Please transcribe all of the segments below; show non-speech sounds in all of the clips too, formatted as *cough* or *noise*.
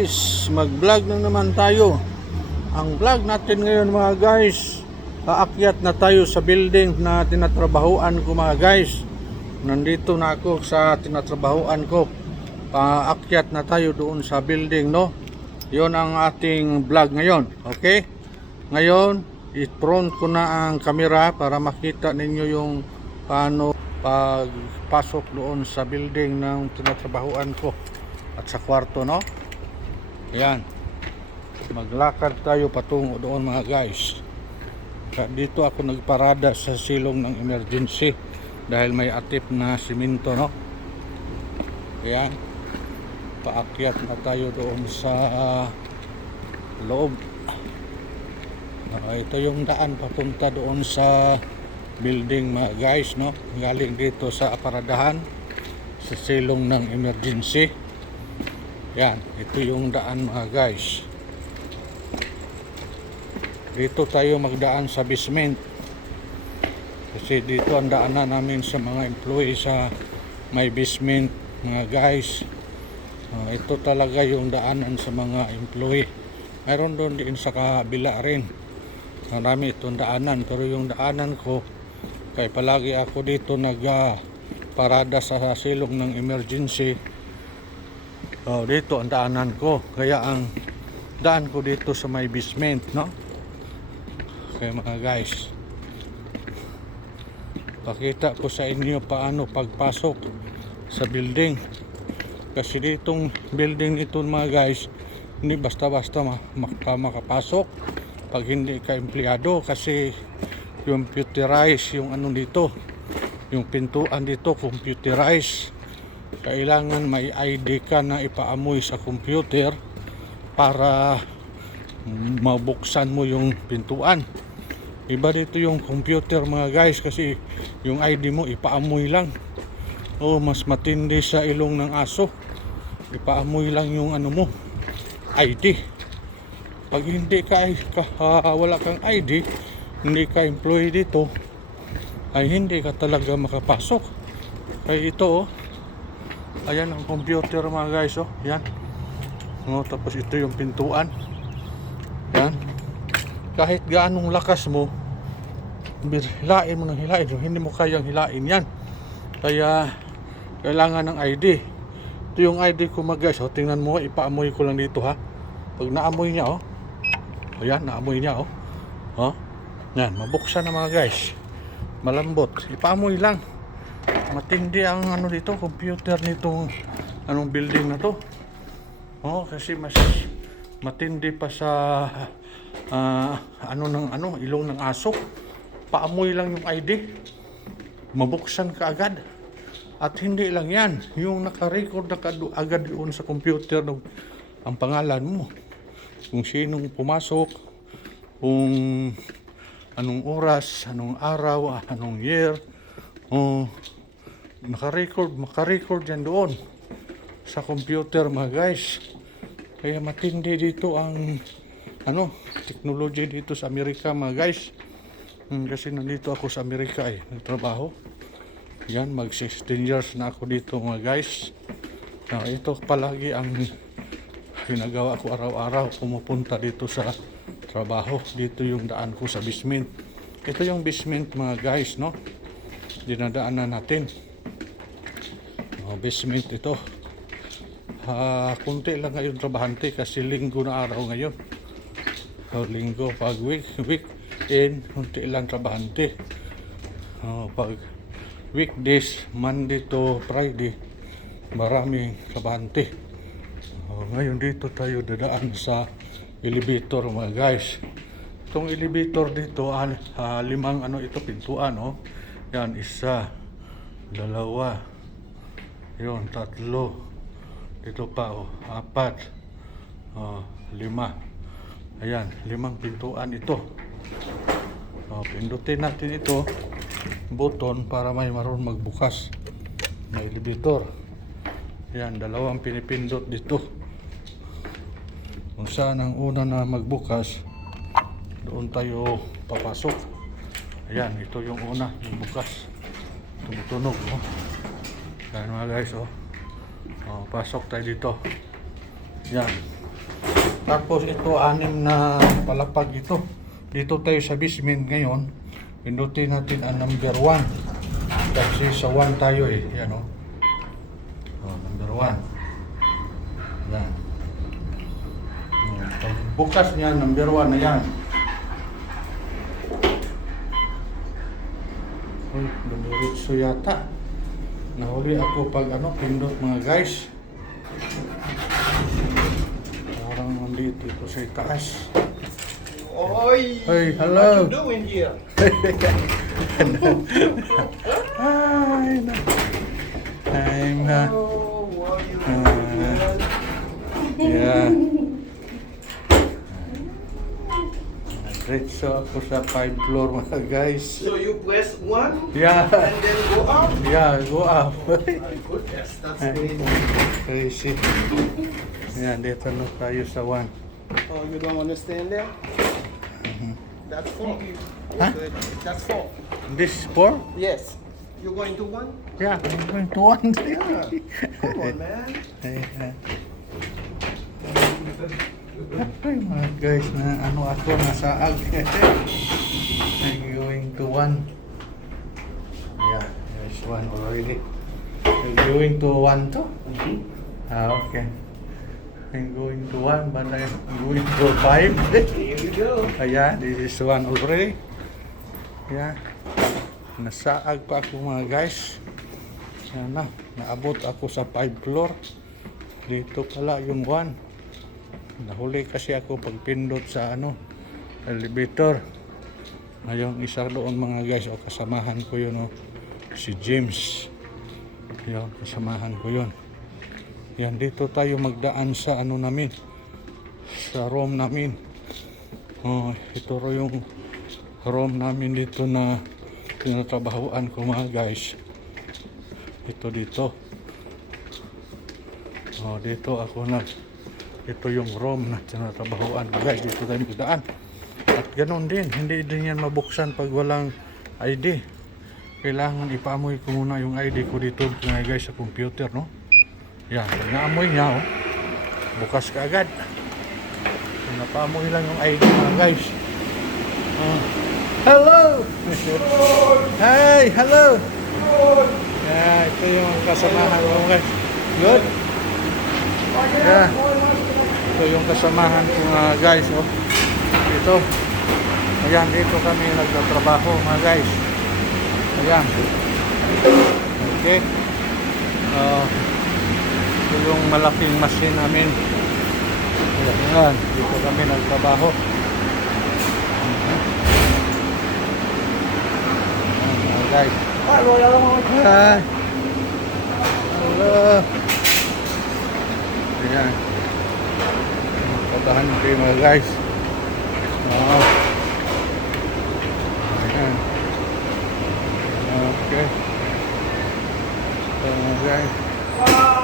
guys, mag-vlog na naman tayo. Ang vlog natin ngayon mga guys, aakyat na tayo sa building na tinatrabahuan ko mga guys. Nandito na ako sa tinatrabahuan ko. Paakyat na tayo doon sa building, no? Yon ang ating vlog ngayon, okay? Ngayon, i-front ko na ang camera para makita ninyo yung paano pagpasok doon sa building ng tinatrabahuan ko at sa kwarto, no? Ayan. Maglakad tayo patungo doon mga guys. Dito ako nagparada sa silong ng emergency dahil may atip na simento, no? Ayan. Paakyat na tayo doon sa loob. Ah, ito yung daan papunta doon sa building mga guys, no? Galing dito sa aparadahan sa silong ng emergency. Yan, ito yung daan mga guys. Dito tayo magdaan sa basement. Kasi dito ang daanan namin sa mga employee sa may basement mga guys. Ah, ito talaga yung daanan sa mga employee. Mayroon doon din sa kabila rin. Marami itong daanan pero yung daanan ko kay palagi ako dito nag ah, parada sa silong ng emergency Oh, dito ang daanan ko. Kaya ang daan ko dito sa may basement, no? Kaya mga guys. Pakita ko sa inyo paano pagpasok sa building. Kasi ditong building ito mga guys, hindi basta-basta ma- maka- makapasok pag hindi ka empleyado kasi computerize yung ano dito yung pintuan dito computerize kailangan may ID ka na ipaamoy sa computer para mabuksan mo yung pintuan. Iba dito yung computer mga guys kasi yung ID mo ipaamoy lang. O mas matindi sa ilong ng aso. Ipaamoy lang yung ano mo ID. Pag hindi ka, ah, wala kang ID, hindi ka employee dito, ay hindi ka talaga makapasok. Kaya ito oh, Ayan ang computer mga guys, oh. Yan. Oh, tapos ito yung pintuan. Yan. Kahit gaanong lakas mo, hilain mo ng hilain, hindi mo kayang hilain yan. Kaya, kailangan ng ID. Ito yung ID ko mga guys, oh. Tingnan mo, ipaamoy ko lang dito ha. Pag naamoy niya, oh. Ayan, naamoy niya, oh. Oh. Yan, mabuksan na mga guys. Malambot. Ipaamoy lang matindi ang ano dito, computer nitong anong building na to. Oh, kasi mas matindi pa sa ah, ano ng ano, ilong ng aso. Paamoy lang yung ID. Mabuksan ka agad. At hindi lang yan, yung naka-record na ka- agad doon sa computer ng ang pangalan mo. Kung sinong pumasok, kung anong oras, anong araw, anong year, oh, naka-record, maka-record yan doon sa computer mga guys. Kaya matindi dito ang ano, technology dito sa Amerika mga guys. Hmm, kasi nandito ako sa Amerika eh, nagtrabaho. Yan, mag 16 years na ako dito mga guys. Now, ito palagi ang ginagawa ko araw-araw pumupunta dito sa trabaho. Dito yung daan ko sa basement. Ito yung basement mga guys, no? Dinadaanan natin. Oh, basement ito. Ah, kunti lang ngayon trabahante kasi linggo na araw ngayon. Oh, linggo pag week week in kunti lang trabahante. Oh, pag weekdays Monday to Friday maraming trabahante. Oh, ngayon dito tayo dadaan sa elevator mga guys. Itong elevator dito, ah, limang ano ito pintuan, oh. Yan, isa, dalawa, yun, tatlo. Dito pa, oh, apat, oh, lima. Ayan, limang pintuan ito. Oh, pindutin natin ito, button para may maroon magbukas. May elevator. Ayan, dalawang pinipindot dito. Kung saan ang una na magbukas, doon tayo papasok. Ayan, ito yung una, yung bukas. Tumutunog, oh. Yan mga guys, oh. oh pasok tayo dito. Yan. Tapos ito, anim na palapag ito. Dito tayo sa basement ngayon. Pindutin natin ang number 1. Kasi sa 1 tayo eh. Yan o. Oh, number 1. Yan. Oh, bukas niya, number 1 na yan. Uy, dumiritso yata. Nahuli ako pag ano, pindot mga guys. Parang nandito ito sa itaas. Oi! Hey, *laughs* hello. What you doing here? Hi, no. I'm, uh, Oh, what you Uh, doing? yeah. Diretso ako sa 5 floor *laughs* mga guys. So you press one Yeah. and then go up? Yeah, go up. My goodness, that's great. Crazy. Yan, dito na tayo sa 1. Oh, you don't want to stand there? That's four. Huh? Good. That's four. This is 4? Yes. You going to one? Yeah, I'm going to 1. Yeah. Come on, man. *laughs* Ayan. Ay, mga guys, na ano ako, nasaag. *laughs* I'm going to one. Yeah, there's one already. I'm going to one to? Ah, okay. I'm going to one, but I'm going to five. *laughs* Here you go. Ayan, this is one already. Yeah. Nasaag pa ako mga guys. Sana, naabot ako sa 5 floor. Dito pala yung 1. Nahuli kasi ako pagpindot sa ano, elevator. Ngayon, isa doon mga guys, o kasamahan ko yun, oh, si James. Yun, kasamahan ko yun. Yan, dito tayo magdaan sa ano namin, sa room namin. Oh, ito ro yung room namin dito na tinatrabahoan ko mga guys. Ito dito. Oh, dito ako nag ito yung room na tinatrabahoan guys. Dito tayo magdaan. At ganun din, hindi din yan mabuksan pag walang ID. Kailangan ipaamoy ko muna yung ID ko dito guys sa computer, no? Yan, naamoy niya, oh, bukas ka agad. Napaamoy lang yung ID mga guys. Oh. Hello! Hi! Hello! Yeah, ito yung kasamahan ko guys. Good? Yeah. Ito yung kasamahan ko nga guys. Oh. Dito. Ayan, dito kami nagtatrabaho mga guys. Ayan. Okay. Uh, ito yung malaking machine namin. Ayan, dito kami nagtrabaho. Mga guys. Hi. Hello. Ayan. Patahan kayo mga guys. Ayan. Okay. So mga guys.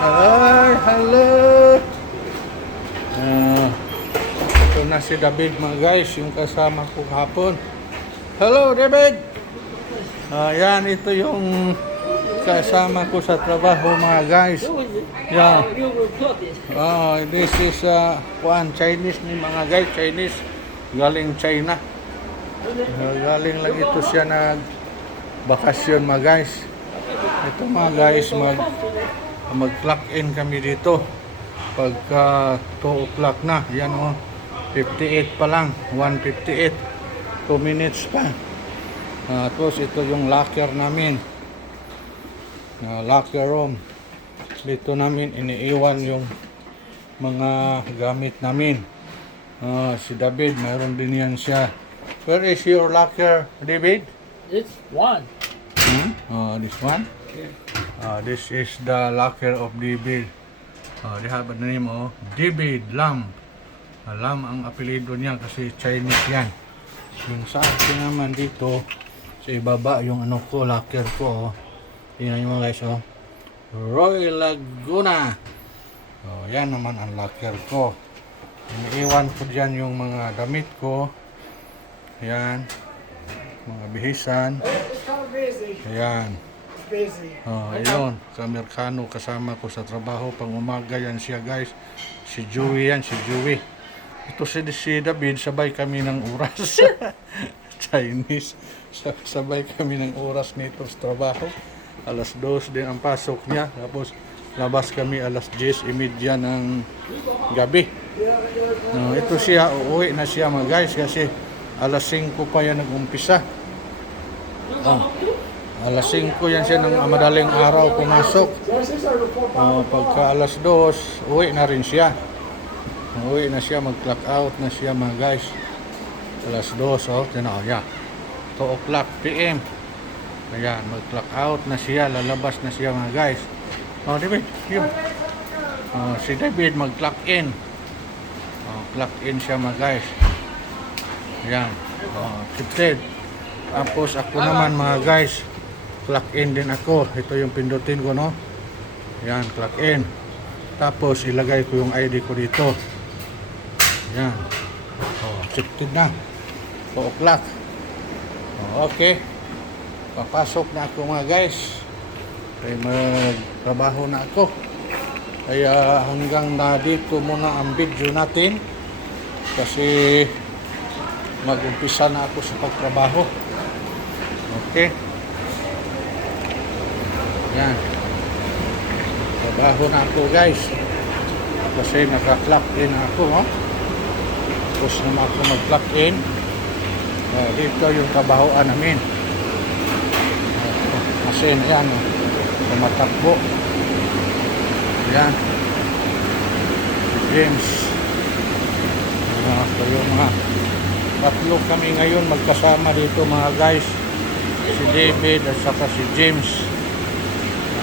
Hi. Hello. Ah, ito na si David mga guys, yung kasama ko kahapon. Hello David! Ah, yan, ito yung kasama ko sa trabaho mga guys. Yeah. Ah, this is uh, kuan Chinese ni mga guys, Chinese galing China. Ah, galing lang ito siya nag bakasyon mga guys. Ito mga guys mag mag clock in kami dito. Pagka 2 o'clock na, yan o. 58 pa lang, 158. 2 minutes pa. Ah, tapos ito yung locker namin. Ah, locker room. Dito namin iniiwan yung mga gamit namin. Ah, si David, mayroon din yan siya. Where is your locker, David? It's one. Hmm? Ah, this one? Ah, this is the locker of David. Ah, they have a name of David Lam. Ah, Lam ang apelido niya kasi Chinese yan. Yung sa akin naman dito, sa ibaba yung ano ko, locker ko. Oh. Tingnan nyo mga guys, oh. Roy Laguna. Oh, yan naman ang locker ko. Iniiwan ko dyan yung mga damit ko. Yan. Mga bihisan. Of busy. Oh, ayun. Sa Amerikano kasama ko sa trabaho pang umaga yan siya guys. Si Joey yan, si Joey. ito si, si David, sabay kami ng oras. *laughs* Chinese. Sa- Sabay kami ng oras nito sa trabaho. Alas 2 din ang pasok niya. Tapos labas kami alas 10.30 ng gabi. No, ito siya, uuwi na siya mga guys kasi alas 5 pa yan nag-umpisa. Oh, alas 5 yan siya ng madaling araw pumasok. Oh, pagka alas 2, uwi na rin siya. Uwi na siya, mag-clock out na siya mga guys. Alas 2, oh, tinaw, yeah. 2 o'clock PM. Ayan, mag-clock out na siya, lalabas na siya mga guys. Oh, David, yun. Oh, si David mag-clock in. Oh, clock in siya mga guys. Ayan. Oh, tipid. Tapos ako naman mga guys, clock in din ako. Ito yung pindutin ko, no? Ayan, clock in. Tapos ilagay ko yung ID ko dito. Ayan. Oh, tipid na. 2 o'clock. Oh, okay. Papasok na ako mga guys. Kaya magtrabaho na ako. Kaya hanggang na dito muna ang video natin. Kasi mag-umpisa na ako sa pagtrabaho. Okay. Yan. Trabaho na ako guys. Kasi naka-clock in ako. No? Tapos naman ako mag-clock in. Uh, dito yung trabahoan namin. Uh, kasi na yan. Oh. Tumatakbo. Yan. Si James. Uh, kayo mga tatlo kami ngayon magkasama dito mga guys. Si David at saka si James.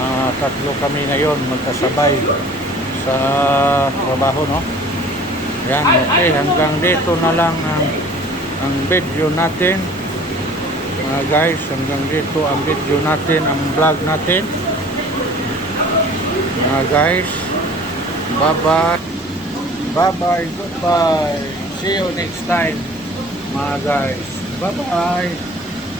Ah, tatlo kami ngayon magkasabay sa trabaho, no? Yan, okay. Hanggang dito na lang ang, ang video natin. Mga guys, hanggang dito ang video natin, ang vlog natin. Mga guys, bye-bye. Bye-bye, goodbye. See you next time, mga guys. Bye-bye.